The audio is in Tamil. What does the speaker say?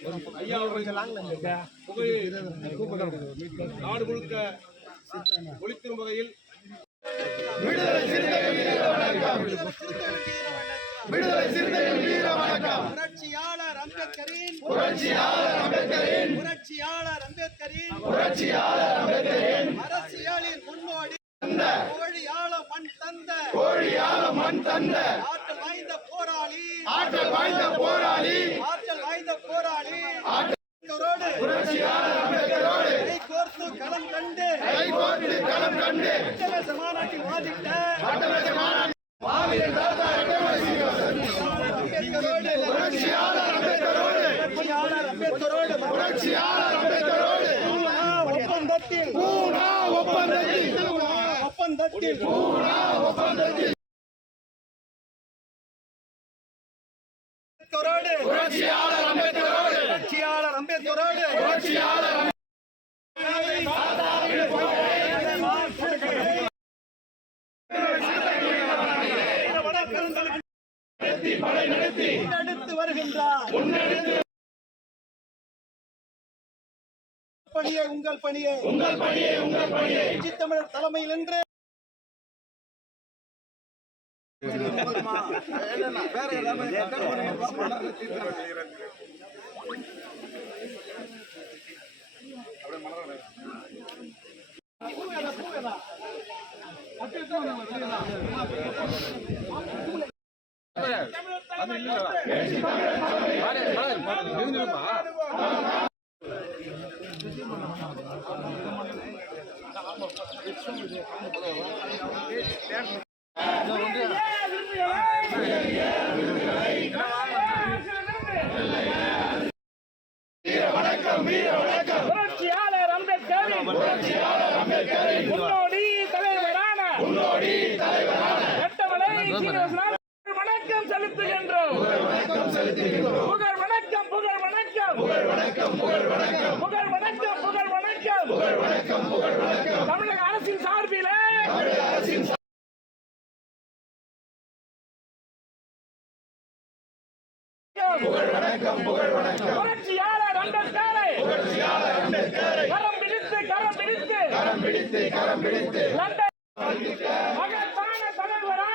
ஐயா நாடு முழுக்க ஒளித்திரும் வகையில் விடுதலை சிறுத்தைகள் வீர வணக்கம். புரட்சியாளர் அம்பேத்கரின் அரசியலின் முன்னோடி கோழியாள மண் தந்த ஆற்றல் வாய்ந்த போராளி புரட்சியாளர் அம்பேத்கரோடு கைகோர்த்து களம் கண்டு சமாநாட்டில் வாதிட்ட புரட்சியாளர் அம்பேத்கரோடு ஒப்பந்தத்தில் புரட்சியாளர் அம்பேத்கரோடு முன்னெடுத்து வருகின்றார். உங்கள் பணியை தமிழர் தலைமையில் என்று புரட்சியாளர் அம்பேத்கரின் முன்னோடி தலைவரான எட்டமலை சீனிவாசன் வணக்கம் செலுத்துகின்றோம். புகழ் வணக்கம். தமிழக அரசின் சார்பிலே புரட்சியாளர் அம்பேத்கரை கரம் பிடித்து லண்டன் மகத்தான தலைவரா